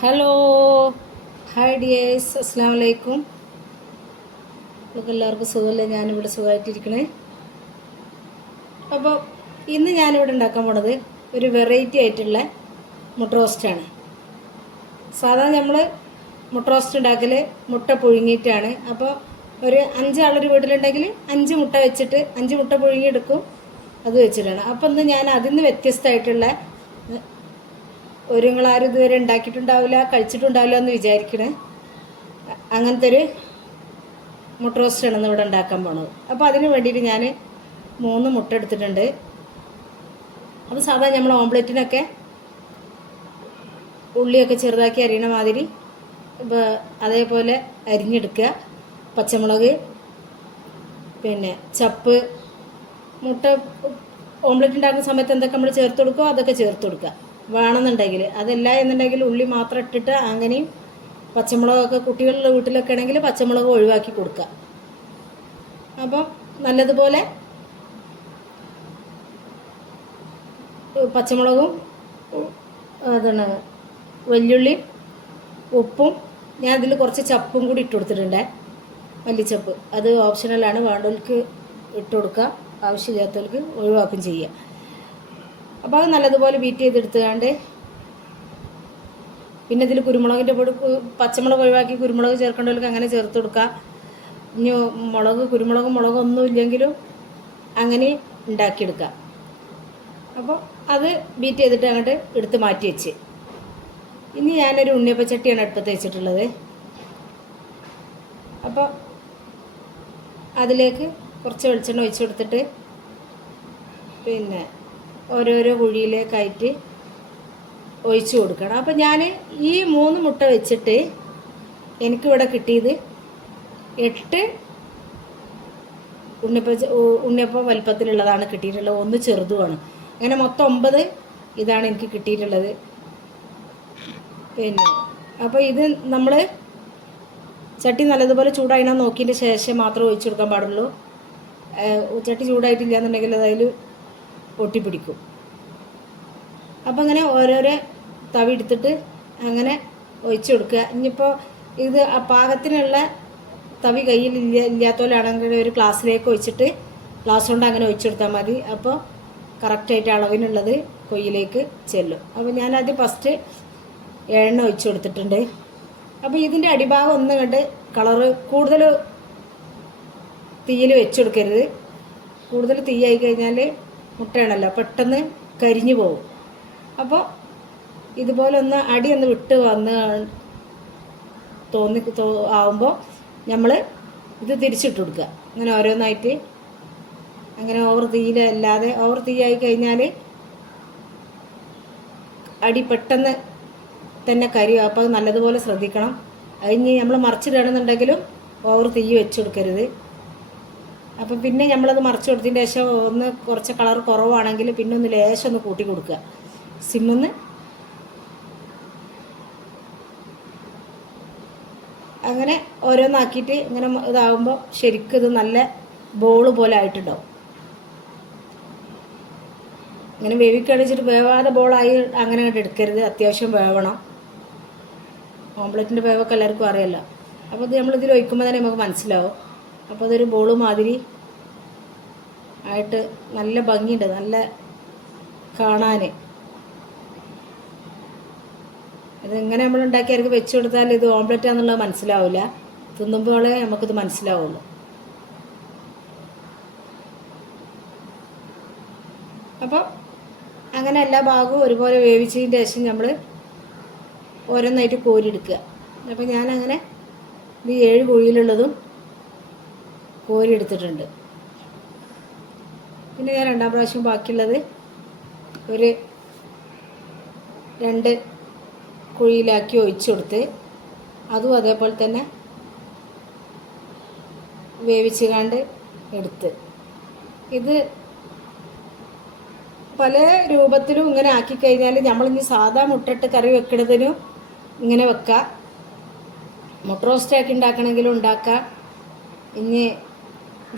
Hello, hi dears, അസ്സാം വലൈക്കും. നമുക്ക് എല്ലാവർക്കും സുഖമല്ലേ? ഞാനിവിടെ സുഖമായിട്ടിരിക്കണേ. അപ്പോൾ ഇന്ന് ഞാനിവിടെ ഉണ്ടാക്കാൻ പോണത് ഒരു വെറൈറ്റി ആയിട്ടുള്ള മുട്ട റോസ്റ്റാണ്. സാധാരണ നമ്മൾ മുട്ട റോസ്റ്റ് ഉണ്ടാക്കൽ മുട്ട പുഴുങ്ങിയിട്ടാണ്. അപ്പോൾ ഒരു 5 ആളൊരു വീട്ടിലുണ്ടെങ്കിൽ 5 മുട്ട വെച്ചിട്ട് 5 മുട്ട പുഴുങ്ങിയെടുക്കും, അത് വെച്ചിട്ടാണ്. അപ്പോൾ ഇന്ന് ഞാൻ അതിൽ നിന്ന് വ്യത്യസ്തമായിട്ടുള്ള നിങ്ങളാരും ഇതുവരെ ഉണ്ടാക്കിയിട്ടുണ്ടാവില്ല, കഴിച്ചിട്ടുണ്ടാവില്ല എന്ന് വിചാരിക്കണേ, അങ്ങനത്തെ ഒരു മുട്ട റോസ്റ്റാണ് ഇന്ന് ഇവിടെ ഉണ്ടാക്കാൻ പോണത്. അപ്പോൾ അതിന് വേണ്ടിയിട്ട് ഞാൻ 3 മുട്ട എടുത്തിട്ടുണ്ട്. അപ്പോൾ സാധാരണ നമ്മൾ ഓംലെറ്റിനൊക്കെ ഉള്ളിയൊക്കെ ചെറുതാക്കി അരിയണ മാതിരി അതേപോലെ അരിഞ്ഞെടുക്കുക. പച്ചമുളക്, പിന്നെ ചപ്പ്, മുട്ട ഓംലെറ്റ് ഉണ്ടാക്കുന്ന സമയത്ത് എന്തൊക്കെ നമ്മൾ ചേർത്ത് കൊടുക്കുമോ അതൊക്കെ ചേർത്ത് കൊടുക്കുക വേണമെന്നുണ്ടെങ്കിൽ. അതല്ല എന്നുണ്ടെങ്കിൽ ഉള്ളി മാത്രം ഇട്ടിട്ട് അങ്ങനെയും പച്ചമുളകൊക്കെ കുട്ടികളുടെ വീട്ടിലൊക്കെ ആണെങ്കിൽ പച്ചമുളക് ഒഴിവാക്കി കൊടുക്കുക. അപ്പം നല്ലതുപോലെ പച്ചമുളകും അതാണ് വെല്ലുള്ളി, ഉപ്പും, ഞാൻ അതിൽ കുറച്ച് ചപ്പും കൂടി ഇട്ട് കൊടുത്തിട്ടുണ്ട്, മല്ലിച്ചപ്പ്. അത് ഓപ്ഷണലാണ്, വേണ്ടവർക്ക് ഇട്ട് കൊടുക്കുക, ആവശ്യമില്ലാത്തവർക്ക് ഒഴിവാക്കും ചെയ്യുക. അപ്പോൾ അത് നല്ലതുപോലെ ബീറ്റ് ചെയ്തെടുത്തുകൊണ്ട് പിന്നെ ഇതിൽ കുരുമുളകിൻ്റെ പൊടി, പച്ചമുളക് ഒഴിവാക്കി കുരുമുളക് ചേർക്കേണ്ടവർക്ക് അങ്ങനെ ചേർത്ത് കൊടുക്കുക. ഇനി കുരുമുളകും ഒന്നും ഇല്ലെങ്കിലും അങ്ങനെ ഉണ്ടാക്കിയെടുക്കുക. അപ്പോൾ അത് ബീറ്റ് ചെയ്തിട്ട് അങ്ങോട്ട് എടുത്ത് മാറ്റി വെച്ച് ഇനി ഞാനൊരു ഉണ്ണിയപ്പച്ചട്ടിയാണ് അടുപ്പത്ത് വെച്ചിട്ടുള്ളത്. അപ്പോൾ അതിലേക്ക് കുറച്ച് വെളിച്ചെണ്ണ ഒഴിച്ച് കൊടുത്തിട്ട് പിന്നെ ഓരോരോ കുഴിയിലേക്കായിട്ട് ഒഴിച്ച് കൊടുക്കണം. അപ്പോൾ ഞാൻ ഈ 3 മുട്ട വെച്ചിട്ട് എനിക്കിവിടെ കിട്ടിയത് 8 ഉണ്ണിയപ്പം വലിപ്പത്തിലുള്ളതാണ് കിട്ടിയിട്ടുള്ളത്. 1 ചെറുതുമാണ്. അങ്ങനെ മൊത്തം 9 ഇതാണ് എനിക്ക് കിട്ടിയിട്ടുള്ളത്. പിന്നെ അപ്പോൾ ഇത് നമ്മൾ ചട്ടി നല്ലതുപോലെ ചൂടായിനാ നോക്കിയതിൻ്റെ ശേഷം മാത്രം ഒഴിച്ചു കൊടുക്കാൻ പാടുള്ളൂ. ചട്ടി ചൂടായിട്ടില്ല എന്നുണ്ടെങ്കിൽ അതിൽ ഒട്ടിപ്പിടിക്കും. അപ്പം അങ്ങനെ ഓരോരോ തവി എടുത്തിട്ട് അങ്ങനെ ഒഴിച്ചു കൊടുക്കുക. ഇനിയിപ്പോൾ ഇത് പാകത്തിനുള്ള തവി കയ്യിൽ ഇല്ലാത്തവരാണെങ്കിൽ ഒരു ഗ്ലാസ്സിലേക്ക് ഒഴിച്ചിട്ട് ഗ്ലാസ് കൊണ്ട് അങ്ങനെ ഒഴിച്ചു കൊടുത്താൽ മതി. അപ്പോൾ കറക്റ്റായിട്ട് അളവിനുള്ളത് കൊയ്യിലേക്ക് ചെല്ലും. അപ്പോൾ ഞാനാദ്യം ഫസ്റ്റ് എണ്ണ ഒഴിച്ചു കൊടുത്തിട്ടുണ്ട്. അപ്പോൾ ഇതിൻ്റെ അടിഭാഗം ഒന്ന് കണ്ട് കളറ് കൂടുതൽ തീയിൽ വെച്ച് കൊടുക്കരുത്. കൂടുതൽ തീയായി കഴിഞ്ഞാൽ മുട്ടയാണല്ലോ പെട്ടെന്ന് കരിഞ്ഞു പോകും. അപ്പോൾ ഇതുപോലെ ഒന്ന് അടിയൊന്ന് വിട്ട് വന്ന് ആവുമ്പോൾ നമ്മൾ ഇത് തിരിച്ചിട്ട് കൊടുക്കുക. അങ്ങനെ ഓരോന്നായിട്ട് അങ്ങനെ ഓവർ തീയിലല്ലാതെ, ഓവർ തീയായി കഴിഞ്ഞാൽ അടി പെട്ടെന്ന് തന്നെ കരിയും. അപ്പോൾ അത് നല്ലതുപോലെ ശ്രദ്ധിക്കണം. അതിന് നമ്മൾ മറിച്ചിടുകയാണെന്നുണ്ടെങ്കിലും ഓവർ തീ വെച്ച് കൊടുക്കരുത്. അപ്പം പിന്നെ നമ്മളത് മറിച്ച് കൊടുത്തതിൻ്റെ ശേഷം ഒന്ന് കുറച്ച് കളർ കുറവാണെങ്കിൽ പിന്നെ ഒന്ന് ലേശം ഒന്ന് കൂട്ടി കൊടുക്കുക സിമ്മിന്ന്. അങ്ങനെ ഓരോന്നാക്കിയിട്ട് ഇങ്ങനെ ഇതാകുമ്പോൾ ശരിക്കും ഇത് നല്ല ബോള് പോലെ ആയിട്ടുണ്ടാവും. ഇങ്ങനെ വേവിക്കടിച്ചിട്ട് വേവാതെ ബോളായി അങ്ങനെ എടുക്കരുത്. അത്യാവശ്യം വേവണം. ഓംലെറ്റിൻ്റെ വേവൊക്കെ എല്ലാവർക്കും അറിയാമല്ലോ. അപ്പോൾ ഇത് നമ്മളിതിൽ ഒഴിക്കുമ്പോൾ തന്നെ നമുക്ക് മനസ്സിലാവും. അപ്പോൾ അതൊരു ബോള് മാതിരി ആയിട്ട് നല്ല ഭംഗിയുണ്ട്, നല്ല കാണാൻ. ഇതെങ്ങനെ നമ്മൾ ഉണ്ടാക്കിയാർക്ക് വെച്ച് കൊടുത്താൽ ഇത് ഓംലെറ്റാന്നുള്ളത് മനസ്സിലാവില്ല. തിന്നുമ്പോഴേ നമുക്കിത് മനസ്സിലാവുള്ളൂ. അപ്പോൾ അങ്ങനെ എല്ലാ ഭാഗവും ഒരുപോലെ വേവിച്ചതിൻ്റെ ശേഷം നമ്മൾ ഓരോന്നായിട്ട് കോരിയെടുക്കുക. അപ്പോൾ ഞാനങ്ങനെ ഇത് 7 കുഴിയിലുള്ളതും കോരിയെടുത്തിട്ടുണ്ട്. പിന്നെ ഞാൻ 2ാം പ്രാവശ്യം ബാക്കിയുള്ളത് ഒരു 2 കുഴിയിലാക്കി ഒഴിച്ചു കൊടുത്ത് അതും അതേപോലെ തന്നെ വേവിച്ച് കണ്ട് എടുത്ത്. ഇത് പല രൂപത്തിലും ഇങ്ങനെ ആക്കിക്കഴിഞ്ഞാൽ നമ്മളിനി സാധാ മുട്ടയിട്ട് കറി വെക്കുന്നതിനും ഇങ്ങനെ വെക്കുക. മുട്ട റോസ്റ്റാക്കി ഉണ്ടാക്കണമെങ്കിലും ഉണ്ടാക്കുക, ഇനി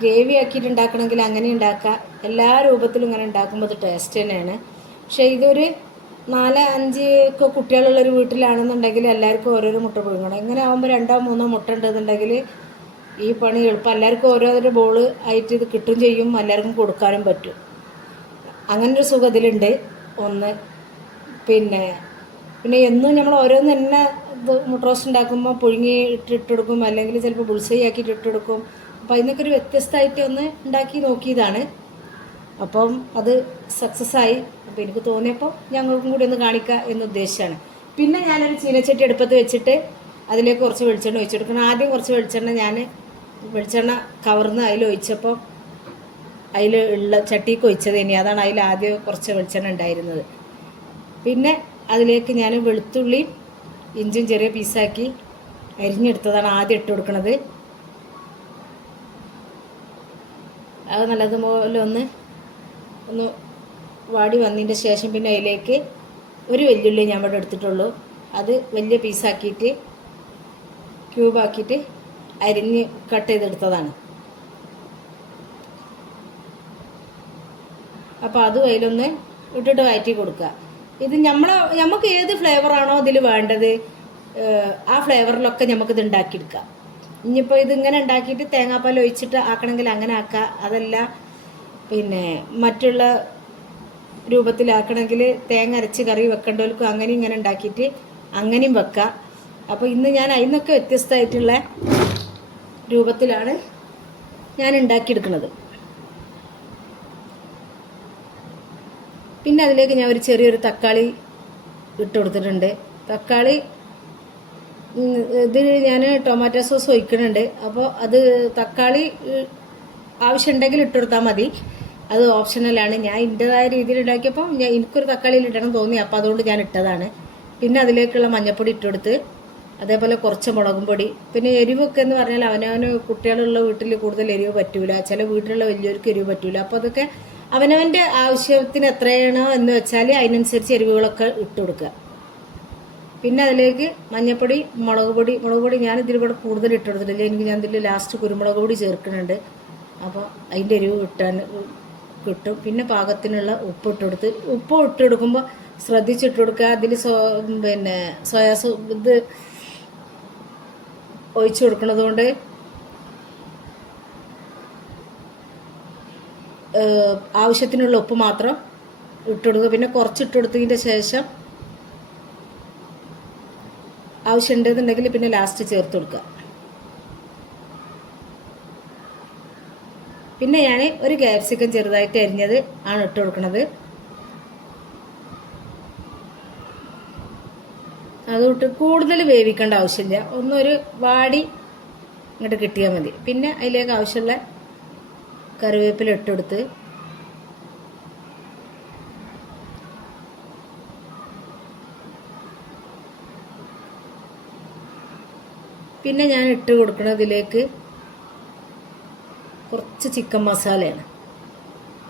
ഗ്രേവി ആക്കിയിട്ട് ഉണ്ടാക്കണമെങ്കിൽ അങ്ങനെ ഉണ്ടാക്കുക. എല്ലാ രൂപത്തിലും ഇങ്ങനെ ഉണ്ടാക്കുമ്പോൾ അത് ടേസ്റ്റ് തന്നെയാണ്. പക്ഷേ ഇതൊരു 4 5 ഒക്കെ കുട്ടികളുള്ളൊരു വീട്ടിലാണെന്നുണ്ടെങ്കിൽ എല്ലാവർക്കും ഓരോരോ മുട്ട പുഴുങ്ങണം. ഇങ്ങനെ ആകുമ്പോൾ 2 3 മുട്ട ഉണ്ടെന്നുണ്ടെങ്കിൽ ഈ പണി എളുപ്പം. എല്ലാവർക്കും ഓരോരോ ബോൾ ആയിട്ട് ഇത് കിട്ടും ചെയ്യും, എല്ലാവർക്കും കൊടുക്കാനും പറ്റും. അങ്ങനൊരു സുഖം ഇതിലുണ്ട്. ഒന്ന് പിന്നെ പിന്നെ എന്നും നമ്മൾ ഓരോന്ന് തന്നെ ഇത് മുട്ട റോസ്റ്റ് ഉണ്ടാക്കുമ്പോൾ പുഴുങ്ങി ഇട്ടെടുക്കും, അല്ലെങ്കിൽ ചിലപ്പോൾ ബുൾസൈ ആക്കിയിട്ട് ഇട്ടെടുക്കും. അപ്പോൾ അതിനൊക്കെ ഒരു വ്യത്യസ്തമായിട്ട് ഒന്ന് ഉണ്ടാക്കി നോക്കിയതാണ്. അപ്പം അത് സക്സസ്സായി. അപ്പോൾ എനിക്ക് തോന്നിയപ്പോൾ ഞങ്ങൾക്കും കൂടി ഒന്ന് കാണിക്കുക എന്ന് ഉദ്ദേശിച്ചാണ്. പിന്നെ ഞാനൊരു ചീനച്ചട്ടി അടുപ്പത്ത് വെച്ചിട്ട് അതിലേക്ക് കുറച്ച് വെളിച്ചെണ്ണ ഒഴിച്ചെടുക്കണം. ആദ്യം കുറച്ച് വെളിച്ചെണ്ണ കവർന്ന് അതിൽ ഒഴിച്ചപ്പോൾ അതിൽ ഉള്ള ചട്ടിക്ക് ഒഴിച്ചത് ഇനി അതാണ് അതിൽ ആദ്യം കുറച്ച് വെളിച്ചെണ്ണ ഉണ്ടായിരുന്നത്. പിന്നെ അതിലേക്ക് ഞാൻ വെളുത്തുള്ളി ഇഞ്ചും ചെറിയ പീസാക്കി അരിഞ്ഞെടുത്തതാണ് ആദ്യം ഇട്ട് കൊടുക്കുന്നത്. അത് നല്ലതുപോലെ ഒന്ന് വാടി വന്നതിൻ്റെ ശേഷം പിന്നെ അതിലേക്ക് ഒരു വെല്ലുള്ളി ഞാൻ ഇവിടെ എടുത്തിട്ടുള്ളൂ. അത് വലിയ പീസാക്കിയിട്ട് ക്യൂബാക്കിയിട്ട് അരിഞ്ഞ് കട്ട് ചെയ്തെടുത്തതാണ്. അപ്പോൾ അതും അതിലൊന്ന് ഇട്ടിട്ട് വഴറ്റി കൊടുക്കുക. ഇത് നമുക്ക് ഏത് ഫ്ലേവറാണോ ഇതിൽ വേണ്ടത് ആ ഫ്ലേവറിലൊക്കെ നമുക്കിത് ഉണ്ടാക്കിയെടുക്കാം. ഇനിയിപ്പോൾ ഇതിങ്ങനെ ഉണ്ടാക്കിയിട്ട് തേങ്ങാപ്പാൽ ഒഴിച്ചിട്ട് ആക്കണമെങ്കിൽ അങ്ങനെ ആക്കുക. അതല്ല പിന്നെ മറ്റുള്ള രൂപത്തിലാക്കണമെങ്കിൽ തേങ്ങ അരച്ച് കറി വെക്കേണ്ടവർക്കും അങ്ങനെ ഇങ്ങനെ ഉണ്ടാക്കിയിട്ട് അങ്ങനെയും വെക്കാം. അപ്പോൾ ഇന്ന് ഞാൻ അതിനൊക്കെ വ്യത്യസ്തമായിട്ടുള്ള രൂപത്തിലാണ് ഞാൻ ഉണ്ടാക്കിയെടുക്കുന്നത്. പിന്നെ അതിലേക്ക് ഞാൻ ഒരു ചെറിയൊരു തക്കാളി ഇട്ട് കൊടുത്തിട്ടുണ്ട്. തക്കാളി ഇതിൽ ഞാൻ ടൊമാറ്റോ സോസ് ഒഴിക്കുന്നുണ്ട്. അപ്പോൾ അത് തക്കാളി ആവശ്യമുണ്ടെങ്കിൽ ഇട്ട് കൊടുത്താൽ മതി, അത് ഓപ്ഷണലാണ്. ഞാൻ എൻ്റെതായ രീതിയിൽ ഉണ്ടാക്കിയപ്പോൾ എനിക്കൊരു തക്കാളിയിൽ ഇടണം തോന്നി, അപ്പോൾ അതുകൊണ്ട് ഞാൻ ഇട്ടതാണ്. പിന്നെ അതിലേക്കുള്ള മഞ്ഞൾപ്പൊടി ഇട്ടുകൊടുത്ത്, അതേപോലെ കുറച്ച് മുളകും പൊടി. പിന്നെ എരിവൊക്കെ എന്ന് പറഞ്ഞാൽ അവനവന് കുട്ടികളുള്ള വീട്ടിൽ കൂടുതൽ എരിവ് പറ്റൂല, ചില വീട്ടിലുള്ള വലിയവർക്ക് എരിവ് പറ്റൂല. അപ്പോൾ അതൊക്കെ അവനവൻ്റെ ആവശ്യത്തിന് എത്രയാണോ എന്ന് വെച്ചാൽ അതിനനുസരിച്ച് എരിവുകളൊക്കെ ഇട്ട് കൊടുക്കുക. പിന്നെ അതിലേക്ക് മഞ്ഞൾപ്പൊടി മുളക് പൊടി ഞാനിതിൽ കൂടെ കൂടുതൽ ഇട്ട് കൊടുത്തിട്ടില്ല. ഞാൻ ഇതിൽ ലാസ്റ്റ് കുരുമുളക് പൊടി ചേർക്കുന്നുണ്ട്. അപ്പോൾ അതിൻ്റെ എരിവ് കിട്ടും. പിന്നെ പാകത്തിനുള്ള ഉപ്പ് ഇട്ട് കൊടുത്ത്, ഉപ്പ് ഇട്ട് കൊടുക്കുമ്പോൾ ശ്രദ്ധിച്ചിട്ട് കൊടുക്കുക. അതിൽ പിന്നെ സോയാ സോസ് ഇത് ഒഴിച്ചു കൊടുക്കുന്നത് കൊണ്ട് ആവശ്യത്തിനുള്ള ഉപ്പ് മാത്രം ഇട്ട് കൊടുക്കുക. പിന്നെ കുറച്ചിട്ട് കൊടുത്തതിൻ്റെ ശേഷം ആവശ്യമുണ്ടെന്നുണ്ടെങ്കിൽ പിന്നെ ലാസ്റ്റ് ചേർത്ത് കൊടുക്കുക. പിന്നെ ഞാൻ ഒരു ക്യാപ്സിക്കം ചെറുതായിട്ട് അരിഞ്ഞത് ആണ് ഇട്ട് കൊടുക്കുന്നത്. അതുകൊണ്ട് കൂടുതൽ വേവിക്കേണ്ട ആവശ്യമില്ല, ഒന്നൊരു വാടി ഇങ്ങോട്ട് കിട്ടിയാൽ മതി. പിന്നെ അതിലേക്ക് ആവശ്യമുള്ള കറിവേപ്പില ഇട്ടെടുത്ത് പിന്നെ ഞാൻ ഇട്ട് കൊടുക്കുന്നതിലേക്ക് കുറച്ച് ചിക്കൻ മസാലയാണ്.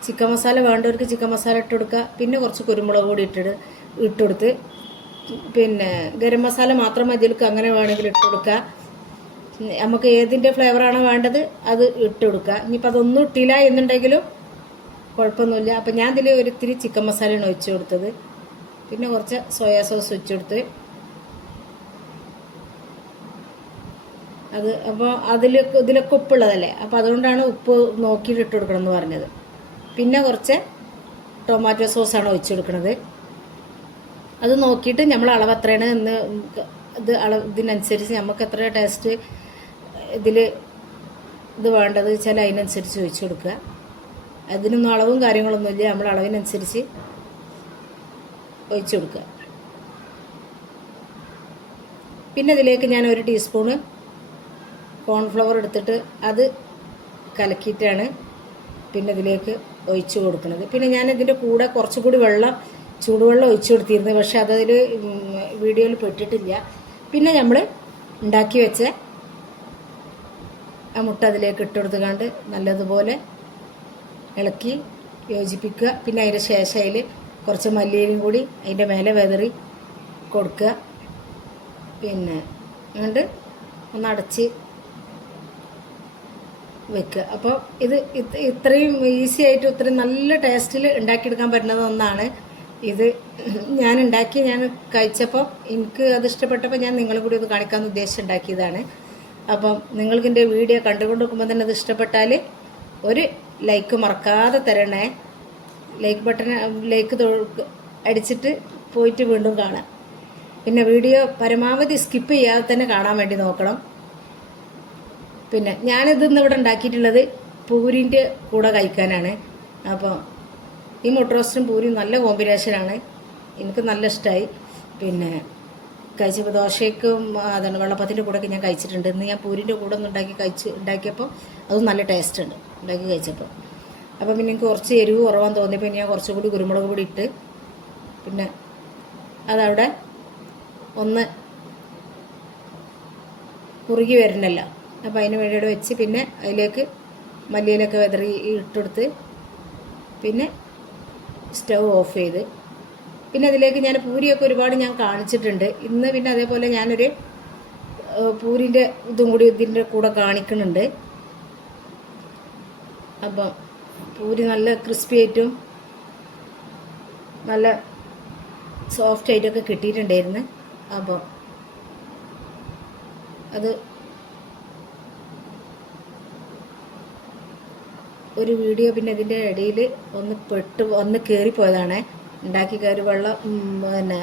ചിക്കൻ മസാല വേണ്ടവർക്ക് ചിക്കൻ മസാല ഇട്ട് കൊടുക്കുക. പിന്നെ കുറച്ച് കുരുമുളക് പൊടി ഇട്ടുകൊടുത്ത് പിന്നെ ഗരം മസാല മാത്രം മതിയിലേക്ക് അങ്ങനെ വേണമെങ്കിൽ ഇട്ട് കൊടുക്കുക. നമുക്ക് ഏതിൻ്റെ ഫ്ലേവറാണോ വേണ്ടത് അത് ഇട്ട് കൊടുക്കുക. ഇനിയിപ്പോൾ അതൊന്നും ഇട്ടില്ല എന്നുണ്ടെങ്കിലും കുഴപ്പമൊന്നുമില്ല. അപ്പോൾ ഞാൻ ഇതിൽ ഒരിത്തിരി ചിക്കൻ മസാലയാണ് ഒഴിച്ച് കൊടുത്തത്. പിന്നെ കുറച്ച് സോയാ സോസ് ഒഴിച്ച് കൊടുത്ത് അത് അപ്പോൾ ഇതിലൊക്കെ ഉപ്പുള്ളതല്ലേ, അപ്പോൾ അതുകൊണ്ടാണ് ഉപ്പ് നോക്കിയിട്ട് ഇട്ട് കൊടുക്കണം എന്ന് പറഞ്ഞത്. പിന്നെ കുറച്ച് ടൊമാറ്റോ സോസാണ് ഒഴിച്ച് കൊടുക്കുന്നത്. അത് നോക്കിയിട്ട് നമ്മൾ അളവ് എത്രയാണ് എന്ന് ഇതിനനുസരിച്ച് നമുക്ക് എത്ര ടേസ്റ്റ് ഇത് വേണ്ടത് വെച്ചാൽ അതിനനുസരിച്ച് ഒഴിച്ച് കൊടുക്കുക. അതിനൊന്നും അളവും കാര്യങ്ങളൊന്നുമില്ല, നമ്മൾ അളവിനനുസരിച്ച് ഒഴിച്ച് കൊടുക്കുക. പിന്നെ ഇതിലേക്ക് ഞാൻ 1 ടീസ്പൂണ് കോൺഫ്ലവർ എടുത്തിട്ട് അത് കലക്കിയിട്ടാണ് പിന്നെ ഇതിലേക്ക് ഒഴിച്ച് കൊടുക്കുന്നത്. പിന്നെ ഞാൻ ഇതിൻ്റെ കൂടെ കുറച്ചുകൂടി ചൂടുവെള്ളം ഒഴിച്ച് കൊടുത്തിരുന്നത്, പക്ഷെ അതതിൽ വീഡിയോയിൽ പെട്ടിട്ടില്ല. പിന്നെ നമ്മൾ ഉണ്ടാക്കി വെച്ച ആ മുട്ട അതിലേക്ക് ഇട്ട് കൊടുത്തുകൊണ്ട് നല്ലതുപോലെ ഇളക്കി യോജിപ്പിക്കുക. പിന്നെ അതിൻ്റെ ശേഷം അതിൽ കുറച്ച് മല്ലിയിലും കൂടി അതിൻ്റെ മേലെ വെതറി കൊടുക്കുക. പിന്നെ അതുകൊണ്ട് ഒന്ന് അടച്ച് വെക്കുക. അപ്പോൾ ഇത് ഇത്രയും ഈസി ആയിട്ട് ഇത്രയും നല്ല ടേസ്റ്റിൽ ഉണ്ടാക്കിയെടുക്കാൻ പറ്റുന്നത് ഒന്നാണ്. ഇത് ഞാൻ കഴിച്ചപ്പോൾ എനിക്ക് അത് ഇഷ്ടപ്പെട്ടപ്പോൾ ഞാൻ നിങ്ങളും കൂടി ഒന്ന് കാണിക്കാമെന്ന് ഉദ്ദേശിച്ചുണ്ടാക്കിയതാണ്. അപ്പം നിങ്ങൾക്ക് എൻ്റെ വീഡിയോ കണ്ടുകൊണ്ട് നോക്കുമ്പോൾ തന്നെ അത് ഇഷ്ടപ്പെട്ടാൽ ഒരു ലൈക്ക് മറക്കാതെ തരണേ. ലൈക്ക് ബട്ടൺ അടിച്ചിട്ട് പോയിട്ട് വീണ്ടും കാണാം. പിന്നെ വീഡിയോ പരമാവധി സ്കിപ്പ് ചെയ്യാതെ തന്നെ കാണാൻ വേണ്ടി നോക്കണം. പിന്നെ ഞാനിതിന്ന് ഇവിടെ ഉണ്ടാക്കിയിട്ടുള്ളത് പൂരിൻ്റെ കൂടെ കഴിക്കാനാണ്. അപ്പോൾ ഈ മുട്ട റോസ്റ്റും പൂരിയും നല്ല കോമ്പിനേഷനാണ്, എനിക്ക് നല്ല ഇഷ്ടമായി. പിന്നെ കഴിച്ചപ്പോൾ ദോശയ്ക്കും അതാണ് വെള്ളപ്പത്തിൻ്റെ കൂടെയൊക്കെ ഞാൻ കഴിച്ചിട്ടുണ്ട്. ഇന്ന് ഞാൻ പൂരിൻ്റെ കൂടെ ഒന്ന് ഉണ്ടാക്കിയപ്പോൾ അതും നല്ല ടേസ്റ്റ് ഉണ്ട് ഉണ്ടാക്കി കഴിച്ചപ്പോൾ. അപ്പോൾ പിന്നെ എനിക്ക് കുറച്ച് എരിവ് കുറവാന്ന് തോന്നിയപ്പോൾ ഞാൻ കുറച്ചുകൂടി കുരുമുളക് പൊടി ഇട്ട് പിന്നെ അതവിടെ ഒന്ന് കുറുകി വരുന്നല്ല. അപ്പോൾ അതിന് വേണ്ടിയിട്ട് വെച്ച് പിന്നെ അതിലേക്ക് മല്ലിയിലൊക്കെ വിതറി ഇട്ടെടുത്ത് പിന്നെ സ്റ്റൗ ഓഫ് ചെയ്ത് പിന്നെ അതിലേക്ക് ഞാൻ പൂരിയൊക്കെ ഒരുപാട് ഞാൻ കാണിച്ചിട്ടുണ്ട്. ഇന്ന് പിന്നെ അതേപോലെ ഞാനൊരു പൂരിൻ്റെ ഇതും കൂടി ഇതിൻ്റെ കൂടെ കാണിക്കുന്നുണ്ട്. അപ്പം പൂരി നല്ല ക്രിസ്പി ആയിട്ടും നല്ല സോഫ്റ്റ് ആയിട്ടൊക്കെ കിട്ടിയിട്ടുണ്ടായിരുന്നു. അപ്പം അത് ഒരു വീഡിയോ പിന്നെ ഇതിൻ്റെ ഇടയിൽ ഒന്ന് കയറിപ്പോയതാണ്. ഉണ്ടാക്കി കയറി വെള്ളം പിന്നെ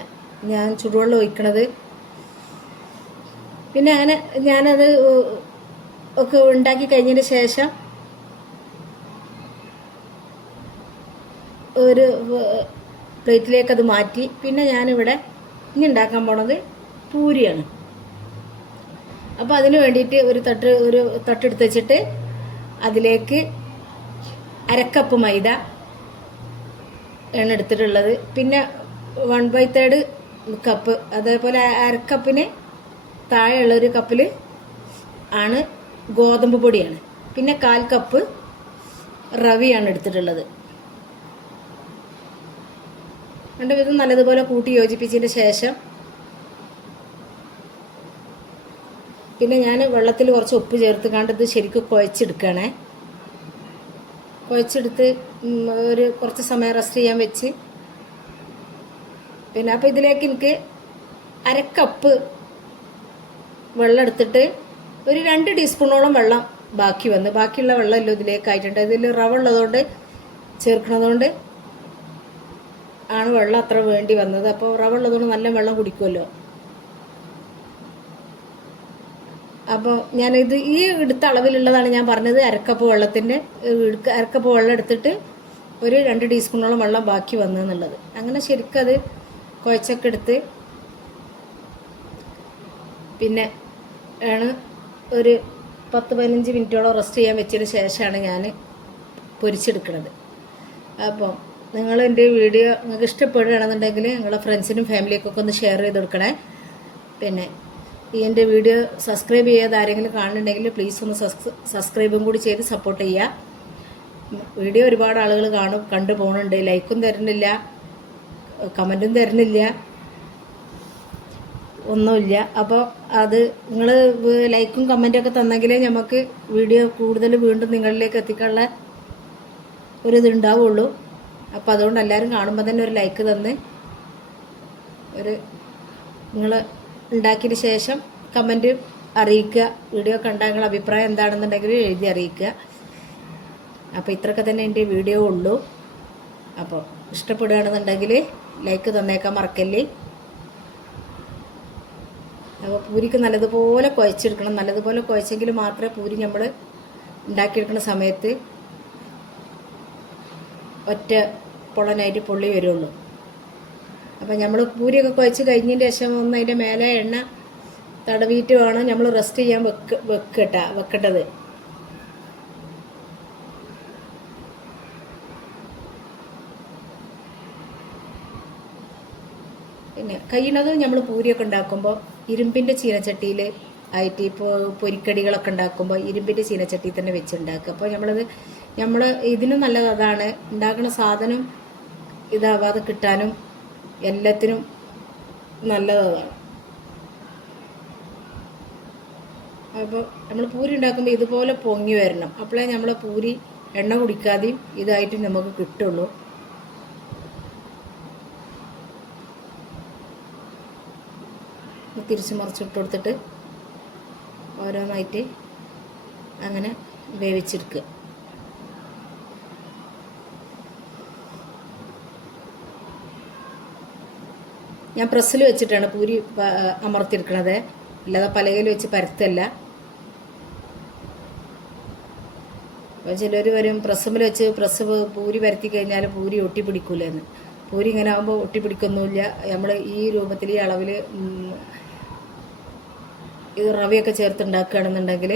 ഞാൻ ചുടുവെള്ളം ഒഴിക്കണത്. പിന്നെ അങ്ങനെ ഞാനത് ഒക്കെ ഉണ്ടാക്കി കഴിഞ്ഞതിന് ശേഷം ഒരു പ്ലേറ്റിലേക്ക് അത് മാറ്റി. പിന്നെ ഞാനിവിടെ ഇനി ഉണ്ടാക്കാൻ പോണത് പൂരിയാണ്. അപ്പോൾ അതിന് വേണ്ടിയിട്ട് ഒരു തട്ടെടുത്ത് വെച്ചിട്ട് അതിലേക്ക് അരക്കപ്പ് മൈദ ആണ് എടുത്തിട്ടുള്ളത്. പിന്നെ 1/3 കപ്പ്, അതേപോലെ അരക്കപ്പിന് താഴെയുള്ളൊരു കപ്പിൽ ആണ് ഗോതമ്പ് പൊടിയാണ്. പിന്നെ 1/4 കപ്പ് റവയാണ് എടുത്തിട്ടുള്ളത്. രണ്ടും ഇത് നല്ലതുപോലെ കൂട്ടി യോജിപ്പിച്ചതിന് ശേഷം പിന്നെ ഞാൻ വെള്ളത്തിൽ കുറച്ച് ഉപ്പ് ചേർത്ത് കണ്ടത് ശരിക്കും കുഴച്ചെടുക്കുകയാണേ. കുഴച്ചെടുത്ത് കുറച്ച് സമയം റെസ്റ്റ് ചെയ്യാൻ വെച്ച് പിന്നെ അപ്പോൾ ഇതിലേക്ക് എനിക്ക് 1/2 കപ്പ് വെള്ളം എടുത്തിട്ട് ഒരു 2 ടീസ്പൂണോളം വെള്ളം ബാക്കിയുള്ള വെള്ളമല്ലോ ഇതിലേക്കായിട്ടുണ്ട്. ഇതിൽ റവ ഉള്ളതുകൊണ്ട് ചേർക്കണതുകൊണ്ട് ആണ് വെള്ളം അത്ര വേണ്ടി വന്നത്. അപ്പോൾ റവ ഉള്ളതുകൊണ്ട് നല്ല വെള്ളം കുടിക്കുമല്ലോ. അപ്പോൾ ഞാനിത് ഈ എടുത്ത അളവിലുള്ളതാണ് ഞാൻ പറഞ്ഞത്. 1/2 കപ്പ് വെള്ളത്തിൻ്റെ 1/2 കപ്പ് വെള്ളം എടുത്തിട്ട് ഒരു 2 ടീസ്പൂണോളം വെള്ളം ബാക്കി വന്നതെന്നുള്ളത്. അങ്ങനെ ശരിക്കും അത് കുഴച്ചൊക്കെ എടുത്ത് പിന്നെ ആണ് ഒരു 10-15 മിനിറ്റോളം റെസ്റ്റ് ചെയ്യാൻ വെച്ചതിന് ശേഷമാണ് ഞാൻ പൊരിച്ചെടുക്കുന്നത്. അപ്പോൾ നിങ്ങൾ എൻ്റെ വീഡിയോ നിങ്ങൾക്ക് ഇഷ്ടപ്പെടുകയാണെന്നുണ്ടെങ്കിൽ നിങ്ങളുടെ ഫ്രണ്ട്സിനും ഫാമിലിക്കൊക്കെ ഒന്ന് ഷെയർ ചെയ്ത് കൊടുക്കണേ. പിന്നെ എൻ്റെ വീഡിയോ സബ്സ്ക്രൈബ് ചെയ്യാതെ ആരെങ്കിലും കാണുന്നുണ്ടെങ്കിൽ പ്ലീസ് ഒന്ന് സബ്സ്ക്രൈബും കൂടി ചെയ്ത് സപ്പോർട്ട് ചെയ്യുക. വീഡിയോ ഒരുപാട് ആളുകൾ കണ്ടു പോകുന്നുണ്ട്, ലൈക്കും തരുന്നില്ല, കമൻറ്റും തരുന്നില്ല, ഒന്നുമില്ല. അപ്പോൾ അത് നിങ്ങൾ ലൈക്കും കമൻറ്റൊക്കെ തന്നെങ്കിലേ നമുക്ക് വീഡിയോ കൂടുതൽ വീണ്ടും നിങ്ങളിലേക്ക് എത്തിക്കാനുള്ള ഒരിതുണ്ടാവുള്ളൂ. അപ്പോൾ അതുകൊണ്ട് എല്ലാവരും കാണുമ്പോൾ തന്നെ ഒരു ലൈക്ക് തന്ന് നിങ്ങൾ ഉണ്ടാക്കിയതിന് ശേഷം കമൻറ്റ് അറിയിക്കുക. വീഡിയോ കണ്ടാൽ നിങ്ങളുടെ അഭിപ്രായം എന്താണെന്നുണ്ടെങ്കിൽ എഴുതി അറിയിക്കുക. അപ്പോൾ ഇത്രയൊക്കെ തന്നെ എൻ്റെ വീഡിയോ ഉള്ളൂ. അപ്പോൾ ഇഷ്ടപ്പെടുകയാണെന്നുണ്ടെങ്കിൽ ലൈക്ക് തന്നേക്കാൻ മറക്കല്ലേ. അപ്പോൾ പൂരിക്ക് നല്ലതുപോലെ കുഴച്ചെടുക്കണം. നല്ലതുപോലെ കുഴച്ചെങ്കിൽ മാത്രമേ പൂരി നമ്മൾ ഉണ്ടാക്കിയെടുക്കുന്ന സമയത്ത് ഒറ്റ പൊള്ളനായിട്ട് പൊള്ളി വരുള്ളൂ. അപ്പം നമ്മൾ പൂരിയൊക്കെ കുഴച്ച് കഴിഞ്ഞതിൻ്റെ ശേഷം ഒന്ന് അതിൻ്റെ മേലെ എണ്ണ തടവിയിട്ട് വേണം നമ്മൾ റെസ്റ്റ് ചെയ്യാൻ വെക്കേണ്ടത്. പിന്നെ കഴിയുന്നതും നമ്മൾ പൂരിയൊക്കെ ഉണ്ടാക്കുമ്പോൾ ഇരുമ്പിൻ്റെ ചീനച്ചട്ടിയിൽ ആയിട്ട് ഇപ്പോൾ പൊരിക്കടികളൊക്കെ ഉണ്ടാക്കുമ്പോൾ ഇരുമ്പിൻ്റെ ചീനച്ചട്ടിയിൽ തന്നെ വെച്ചുണ്ടാക്കുക. അപ്പോൾ നമ്മൾ ഇതിനും നല്ലത് അതാണ്. ഉണ്ടാക്കുന്ന സാധനം ഇതാവാതെ കിട്ടാനും എല്ലാത്തിനും നല്ലതാണ്. അപ്പോൾ നമ്മൾ പൂരി ഉണ്ടാക്കുമ്പോൾ ഇതുപോലെ പൊങ്ങി വരണം. അപ്പോഴേ നമ്മൾ പൂരി എണ്ണ കുടിക്കാതെയും ഇതായിട്ട് നമുക്ക് കിട്ടുള്ളൂ. തിരിച്ച് മറിച്ചിട്ട് കൊടുത്തിട്ട് ഓരോന്നായിട്ട് അങ്ങനെ വേവിച്ചെടുക്കുക. ഞാൻ പ്രസ്സിൽ വെച്ചിട്ടാണ് പൂരി അമർത്തിയെടുക്കണത്, അല്ലാതെ പലകയിൽ വെച്ച് പരത്തല്ല. അപ്പോൾ ചിലർ വരും പ്രസ്സുമ്മൽ വെച്ച് പൂരി പരത്തി കഴിഞ്ഞാൽ പൂരി ഒട്ടിപ്പിടിക്കൂലെന്ന്. പൂരി ഇങ്ങനെ ആകുമ്പോൾ ഒട്ടിപ്പിടിക്കൊന്നുമില്ല. നമ്മൾ ഈ രൂപത്തിൽ ഈ അളവിൽ ഇത് റവയൊക്കെ ചേർത്ത് ഉണ്ടാക്കുകയാണെന്നുണ്ടെങ്കിൽ,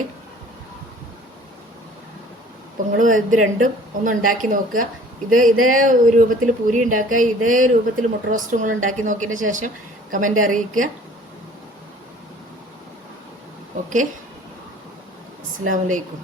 അപ്പോൾ നിങ്ങൾ ഇത് രണ്ടും ഒന്ന് ഉണ്ടാക്കി നോക്കുക. ഇതേ രൂപത്തിൽ പൂരി ഉണ്ടാക്കുക, ഇതേ രൂപത്തിൽ മുട്ട റോസ്റ്റ് നിങ്ങൾ ഉണ്ടാക്കി നോക്കിയതിന് ശേഷം കമൻ്റ് അറിയിക്കുക. ഓക്കെ, അസ്സലാമു അലൈക്കും.